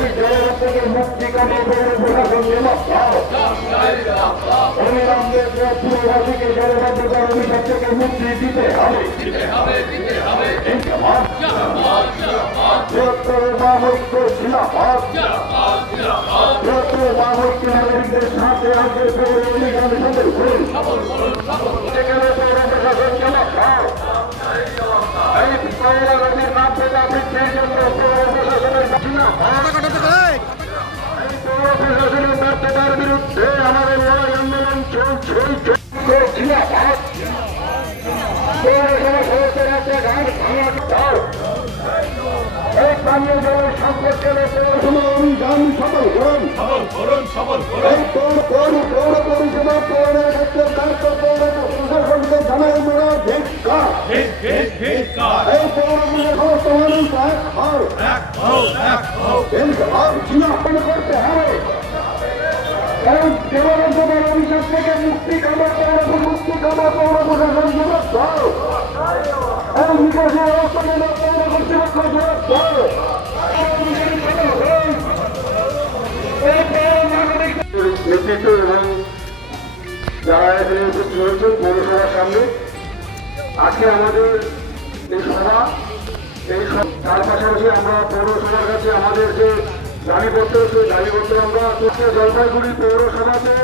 এই জনগণ থেকে মুক্তি কামিয়ে প্রশাসন অবিলম্বে পুরোবাসীকে জনবদ্ধতার অভিশাপ থেকে মুক্তি দিতে হবে। বৃহত্তর মহাঐক্য খিলাফত, বৃহত্তর মহাঐক্য নাগরিকদের সাথে আজকের পৌর অভিযান সফল করুন। যেখানে পৌর প্রশাসন জবাবদার, এই পৌর নদীর মাধ্যমে বৃদ্ধির জন্য পৌর প্রশাসনের প্রশাসনের ব্যর্থতার বিরুদ্ধে আমাদের লড়াই আন্দোলন চলছে। পৌরসভা সদস্যের একটা ঘাট ভাঙা এই পানীয় জলের সম্পর্কে পৌরসভা অভিযান সফল করুন। এই পৌর পরিষেবা পৌরের ক্ষেত্রে পৌর প্রশাসনকে জানাই মোড়া ধিক্কার। এই পৌর সমস্ত মানুষ করতে হবে। কারণ দেবরঞ্জনের অভিশাপ থেকে মুক্তি কামার পৌর প্রশাসন জবাবদার। এই বিকাশের অবস্থা পৌর কর্তৃপক্ষ জবাবদার। নেতৃত্ব এবং যারা এখানে উপস্থিত হয়েছেন পৌরসভার সামনে আজকে আমাদের এই সভা, তার পাশাপাশি আমরা পৌরসভার কাছে আমাদের যে দাবিপত্র, সেই দাবিপত্র আমরা জলপাইগুড়ি পৌরসভাতে